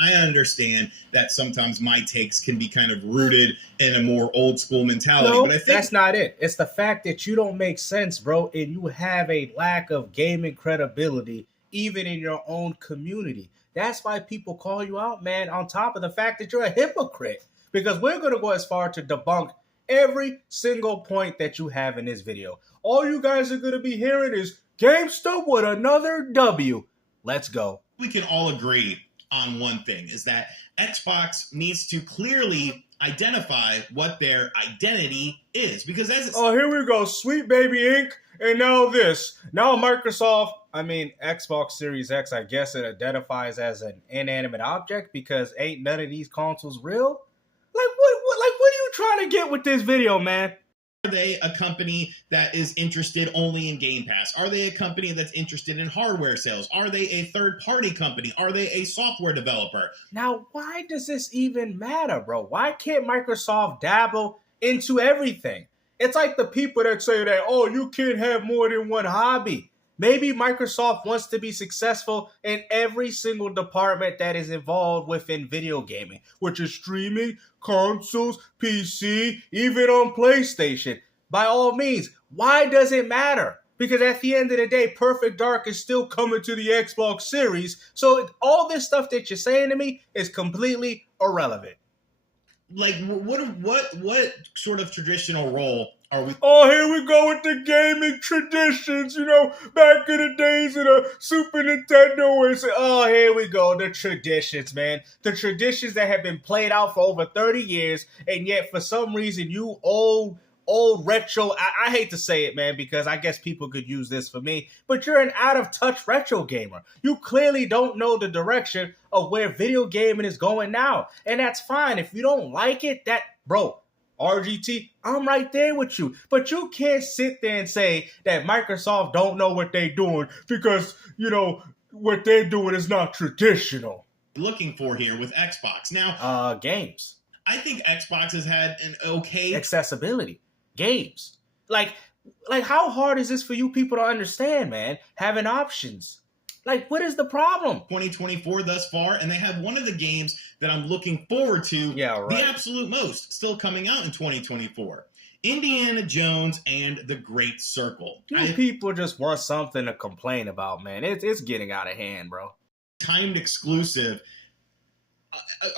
I understand that sometimes my takes can be kind of rooted in a more old school mentality. No, but I think that's not it. It's the fact that you don't make sense, bro, and you have a lack of gaming credibility even in your own community. That's why people call you out, man, on top of the fact that you're a hypocrite. Because we're going to go as far to debunk every single point that you have in this video. All you guys are going to be hearing is GameStop with another W. Let's go. we can all agree on one thing, is that Xbox needs to clearly identify what their identity is. Because as oh, here we go. Sweet Baby Inc. And now this. Now Microsoft, Xbox Series X, I guess it identifies as an inanimate object because ain't none of these consoles real? What are you trying to get with this video, man? Are they a company that is interested only in Game Pass? Are they a company that's interested in hardware sales? Are they a third-party company? Are they a software developer? Now, why does this even matter, bro? Why can't Microsoft dabble into everything? It's like the people that say that, oh, you can't have more than one hobby. Maybe Microsoft wants to be successful in every single department that is involved within video gaming, which is streaming, consoles, PC, even on PlayStation. By all means, why does it matter? Because at the end of the day, Perfect Dark is still coming to the Xbox Series. So all this stuff that you're saying to me is completely irrelevant. Like, what sort of traditional role are we? Oh, here we go with the gaming traditions, back in the days of the Super Nintendo. Here we go, the traditions, man. The traditions that have been played out for over 30 years, and yet for some reason, you old retro, I hate to say it, man, because I guess people could use this for me, but you're an out-of-touch retro gamer. You clearly don't know the direction of where video gaming is going now, and that's fine. If you don't like it, bro, RGT, I'm right there with you. But you can't sit there and say that Microsoft don't know what they're doing because, what they're doing is not traditional. Looking for here with Xbox. Now, games. I think Xbox has had an okay accessibility. Games. Like how hard is this for you people to understand, man? Having options. What is the problem? 2024 thus far, and they have one of the games that I'm looking forward to the absolute most still coming out in 2024. Indiana Jones and the Great Circle. People just want something to complain about, man. It's getting out of hand, bro. Timed exclusive.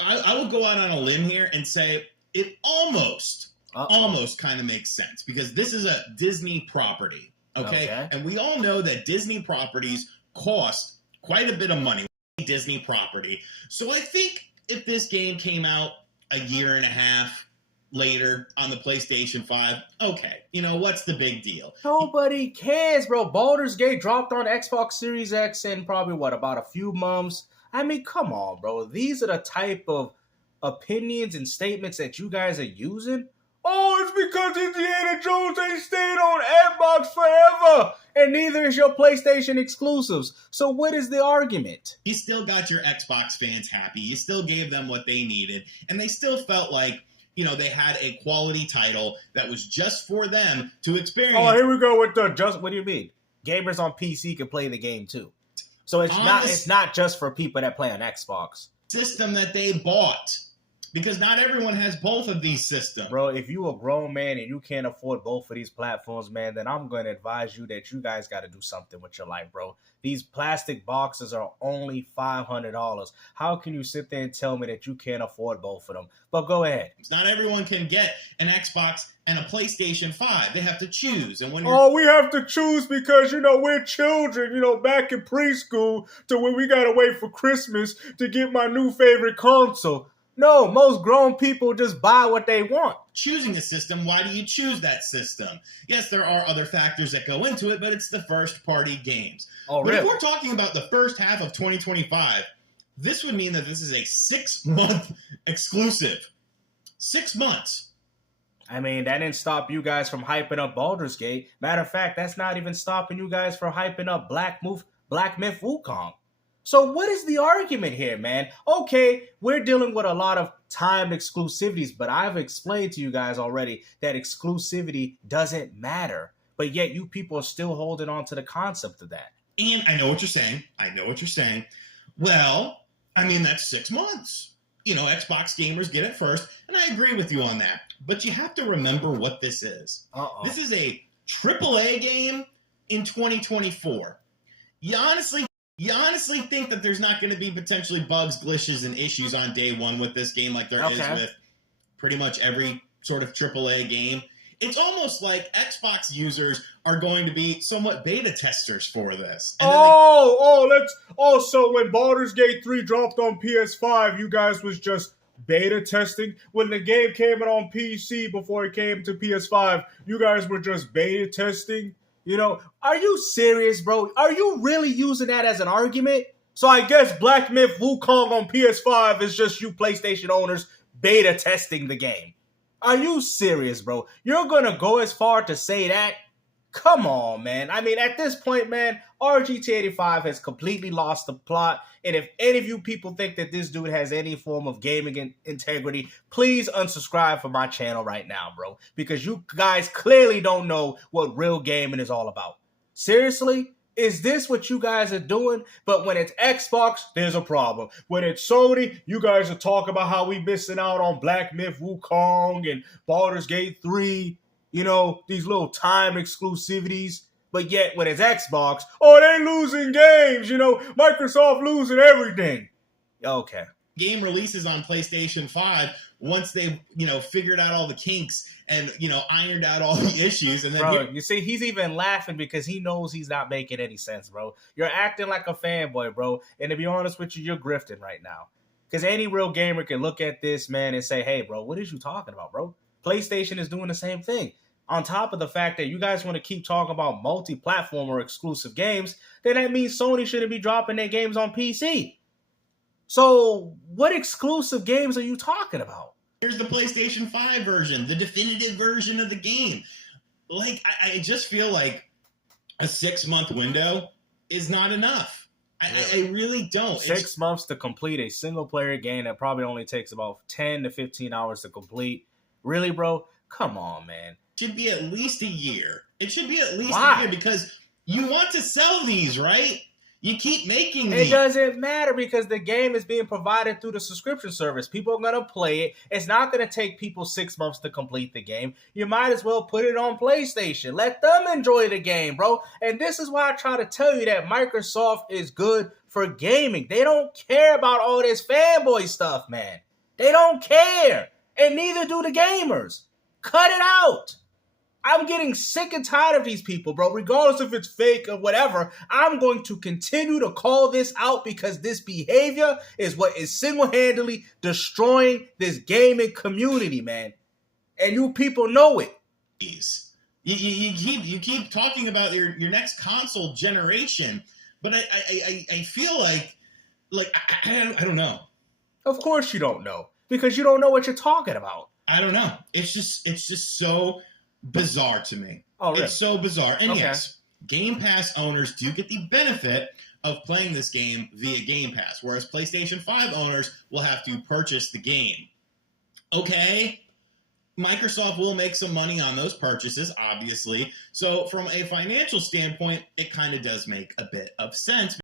I will go out on a limb here and say it almost kind of makes sense because this is a Disney property, okay? And we all know that Disney properties cost quite a bit of money. Disney property. So I think if this game came out a year and a half later on the PlayStation 5, okay, what's the big deal? Nobody cares, bro. Baldur's Gate dropped on Xbox Series X in probably, about a few months. Come on, bro. These are the type of opinions and statements that you guys are using. Oh, it's because Indiana Jones ain't staying on Xbox forever, and neither is your PlayStation exclusives. So what is the argument? You still got your Xbox fans happy. You still gave them what they needed, and they still felt like, they had a quality title that was just for them to experience. Oh, here we go with what do you mean? Gamers on PC can play the game too. So it's not just for people that play on Xbox. System that they bought. Because not everyone has both of these systems. Bro, if you a grown man and you can't afford both of these platforms, man, then I'm going to advise you that you guys got to do something with your life, bro. These plastic boxes are only $500. How can you sit there and tell me that you can't afford both of them? But go ahead. Not everyone can get an Xbox and a PlayStation 5. They have to choose. And we have to choose because, we're children, back in preschool to when we got to wait for Christmas to get my new favorite console. No, most grown people just buy what they want. Choosing a system, why do you choose that system? Yes, there are other factors that go into it, but it's the first-party games. Oh, but really? If we're talking about the first half of 2025, this would mean that this is a 6-month exclusive. 6 months. That didn't stop you guys from hyping up Baldur's Gate. Matter of fact, that's not even stopping you guys from hyping up Black Myth Wukong. So what is the argument here, man? Okay, we're dealing with a lot of timed exclusivities, but I've explained to you guys already that exclusivity doesn't matter. But yet you people are still holding on to the concept of that. And I know what you're saying. Well, I mean, that's 6 months. You know, Xbox gamers get it first, and I agree with you on that. But you have to remember what this is. This is a AAA game in 2024. You honestly think that there's not going to be potentially bugs, glitches, and issues on day one with this game like there is with pretty much every sort of AAA game? It's almost like Xbox users are going to be somewhat beta testers for this. And so when Baldur's Gate 3 dropped on PS5, you guys was just beta testing? When the game came out on PC before it came to PS5, you guys were just beta testing? You know, are you serious, bro? Are you really using that as an argument? So I guess Black Myth Wukong on PS5 is just you PlayStation owners beta testing the game. Are you serious, bro? You're going to go as far to say that? Come on, man. I mean, at this point, man, RGT 85 has completely lost the plot. And if any of you people think that this dude has any form of gaming integrity, please unsubscribe from my channel right now, bro. Because you guys clearly don't know what real gaming is all about. Seriously? Is this what you guys are doing? But when it's Xbox, there's a problem. When it's Sony, you guys are talking about how we missing out on Black Myth Wukong and Baldur's Gate 3. You know, these little time exclusivities. But yet, when it's Xbox, they losing games. You know, Microsoft losing everything. Okay. Game releases on PlayStation 5 once they've, figured out all the kinks and, ironed out all the issues. And then bro, you see, he's even laughing because he knows he's not making any sense, bro. You're acting like a fanboy, bro. And to be honest with you, you're grifting right now. Because any real gamer can look at this, man, and say, hey, bro, what is you talking about, bro? PlayStation is doing the same thing. On top of the fact that you guys want to keep talking about multi-platform or exclusive games, then that means Sony shouldn't be dropping their games on PC. So what exclusive games are you talking about? Here's the PlayStation 5 version, the definitive version of the game. Like, I just feel like a 6-month window is not enough. I really don't. 6 months to complete a single-player game that probably only takes about 10 to 15 hours to complete. Really, bro? Come on, man. Should be at least a year. It should be at least a year because you want to sell these, right? You keep making these. It doesn't matter because the game is being provided through the subscription service. People are going to play it. It's not going to take people 6 months to complete the game. You might as well put it on PlayStation. Let them enjoy the game, bro. And this is why I try to tell you that Microsoft is good for gaming. They don't care about all this fanboy stuff, man. They don't care. And neither do the gamers. Cut it out. I'm getting sick and tired of these people, bro. Regardless if it's fake or whatever, I'm going to continue to call this out because this behavior is what is single-handedly destroying this gaming community, man. And you people know it. You keep talking about your next console generation, but I feel like I don't know. Of course you don't know because you don't know what you're talking about. I don't know. It's just so bizarre to me. Oh, really? It's so bizarre. And yes, Game Pass owners do get the benefit of playing this game via Game Pass, whereas PlayStation 5 owners will have to purchase the game. Okay, Microsoft will make some money on those purchases, obviously. So from a financial standpoint, it kind of does make a bit of sense.